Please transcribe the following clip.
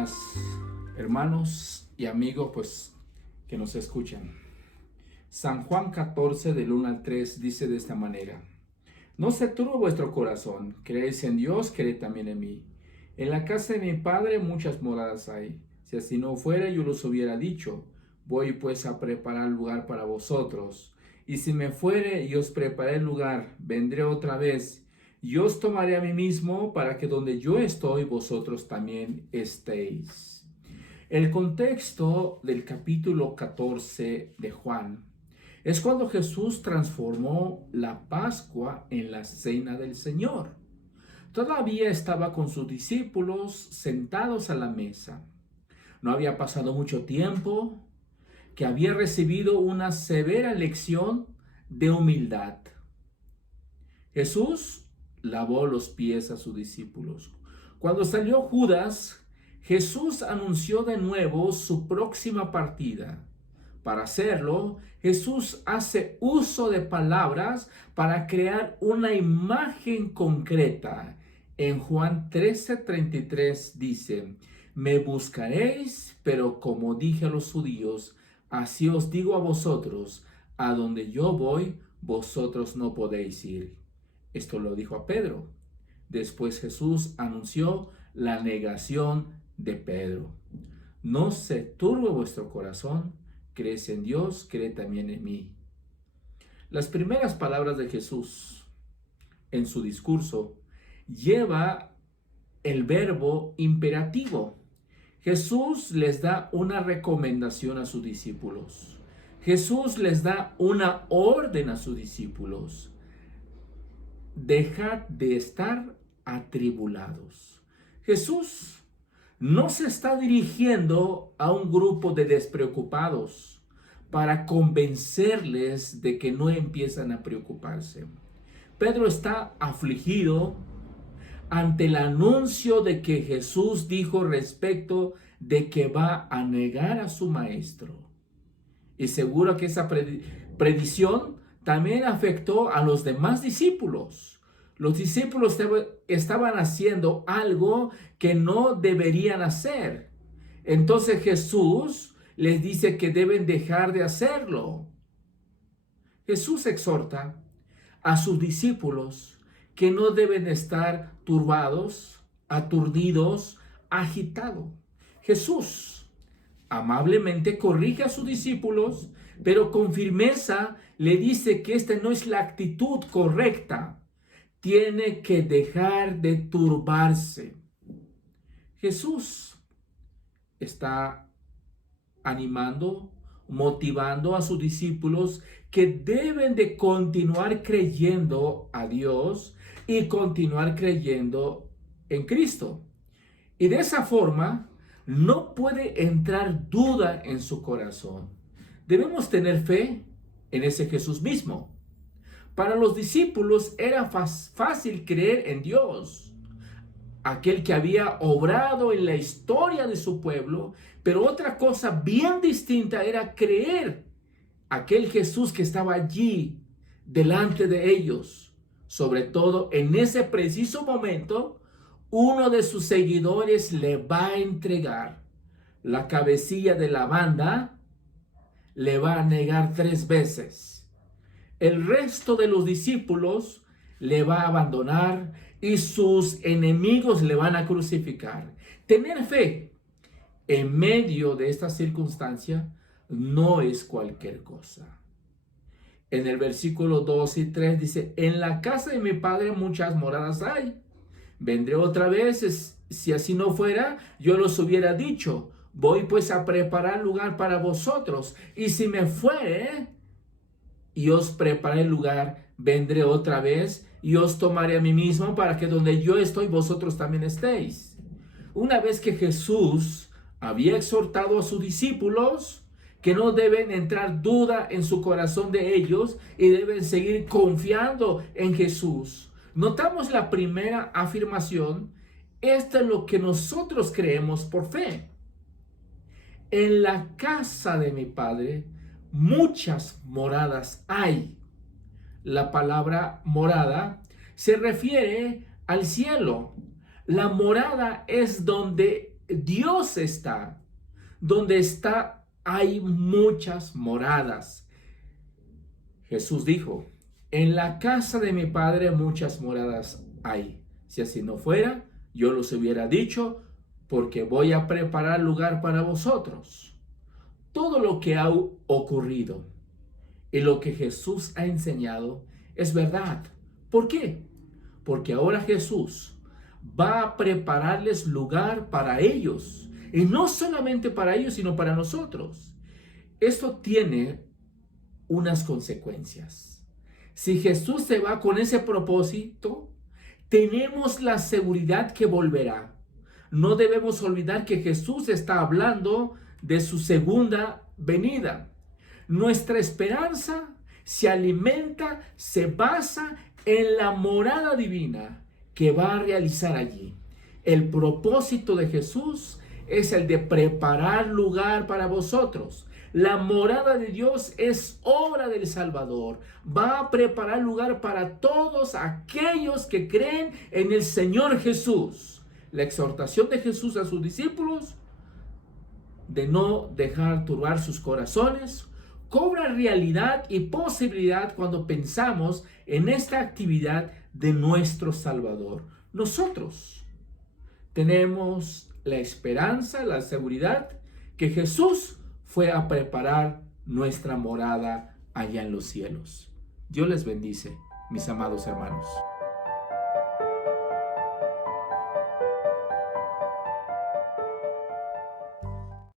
días, hermanos y amigos, pues que nos escuchan. San Juan 14, del 1 al 3, dice de esta manera: No se turbe vuestro corazón, creéis en Dios, creed también en mí. En la casa de mi Padre muchas moradas hay. Si así no fuera, yo los hubiera dicho. Voy pues a preparar lugar para vosotros. Y si me fuere y os preparé el lugar, vendré otra vez y os tomaré a mí mismo, para que donde yo estoy, vosotros también estéis. El contexto del capítulo 14 de Juan es cuando Jesús transformó la Pascua en la Cena del Señor. Todavía estaba con sus discípulos sentados a la mesa. No había pasado mucho tiempo que había recibido una severa lección de humildad. Jesús lavó los pies a sus discípulos. Cuando salió Judas, Jesús anunció de nuevo su próxima partida. Para hacerlo, Jesús hace uso de palabras para crear una imagen concreta. En Juan 13:33 dice: Me buscaréis, pero como dije a los judíos, así os digo a vosotros, a donde yo voy, vosotros no podéis ir. Esto lo dijo a Pedro. Después Jesús anunció la negación de Pedro. No se turbe vuestro corazón, creed en Dios, creed también en mí. Las primeras palabras de Jesús en su discurso lleva el verbo imperativo. Jesús les da una recomendación a sus discípulos. Jesús les da una orden a sus discípulos: dejad de estar atribulados. Jesús no se está dirigiendo a un grupo de despreocupados para convencerles de que no empiezan a preocuparse. Pedro está afligido ante el anuncio de que Jesús dijo respecto de que va a negar a su maestro. Y seguro que esa predicción también afectó a los demás discípulos. Los discípulos estaban haciendo algo que no deberían hacer. Entonces Jesús les dice que deben dejar de hacerlo. Jesús exhorta a sus discípulos que no deben estar turbados, aturdidos, agitados. Jesús amablemente corrige a sus discípulos, pero con firmeza le dice que esta no es la actitud correcta. Tiene que dejar de turbarse. Jesús está animando, motivando a sus discípulos que deben de continuar creyendo a Dios y continuar creyendo en Cristo. Y de esa forma no puede entrar duda en su corazón. Debemos tener fe en ese Jesús mismo. Para los discípulos era fácil creer en Dios, aquel que había obrado en la historia de su pueblo, pero otra cosa bien distinta era creer aquel Jesús que estaba allí delante de ellos. Sobre todo en ese preciso momento, uno de sus seguidores le va a entregar. La cabecilla de la banda le va a negar 3 veces. El resto de los discípulos le va a abandonar y sus enemigos le van a crucificar. Tener fe en medio de esta circunstancia no es cualquier cosa. En el versículo 2 y 3 dice: En la casa de mi Padre muchas moradas hay. Vendré otra vez, si así no fuera, yo los hubiera dicho. Voy pues a preparar lugar para vosotros. Y si me fuere y os preparé el lugar, vendré otra vez y os tomaré a mí mismo, para que donde yo estoy, vosotros también estéis. Una vez que Jesús había exhortado a sus discípulos que no deben entrar duda en su corazón de ellos y deben seguir confiando en Jesús, notamos la primera afirmación: esto es lo que nosotros creemos por fe. En la casa de mi Padre muchas moradas hay. La palabra morada se refiere al cielo. La morada es donde Dios está. Donde está hay muchas moradas. Jesús dijo, en la casa de mi Padre muchas moradas hay. Si así no fuera, yo los hubiera dicho, porque voy a preparar lugar para vosotros. Todo lo que ha ocurrido y lo que Jesús ha enseñado es verdad. ¿Por qué? Porque ahora Jesús va a prepararles lugar para ellos. Y no solamente para ellos, sino para nosotros. Esto tiene unas consecuencias. Si Jesús se va con ese propósito, tenemos la seguridad que volverá. No debemos olvidar que Jesús está hablando de su segunda venida. Nuestra esperanza se alimenta, se basa en la morada divina que va a realizar allí. El propósito de Jesús es el de preparar lugar para vosotros. La morada de Dios es obra del Salvador. Va a preparar lugar para todos aquellos que creen en el Señor Jesús. La exhortación de Jesús a sus discípulos de no dejar turbar sus corazones cobra realidad y posibilidad cuando pensamos en esta actividad de nuestro Salvador. Nosotros tenemos la esperanza, la seguridad que Jesús fue a preparar nuestra morada allá en los cielos. Dios les bendice, mis amados hermanos.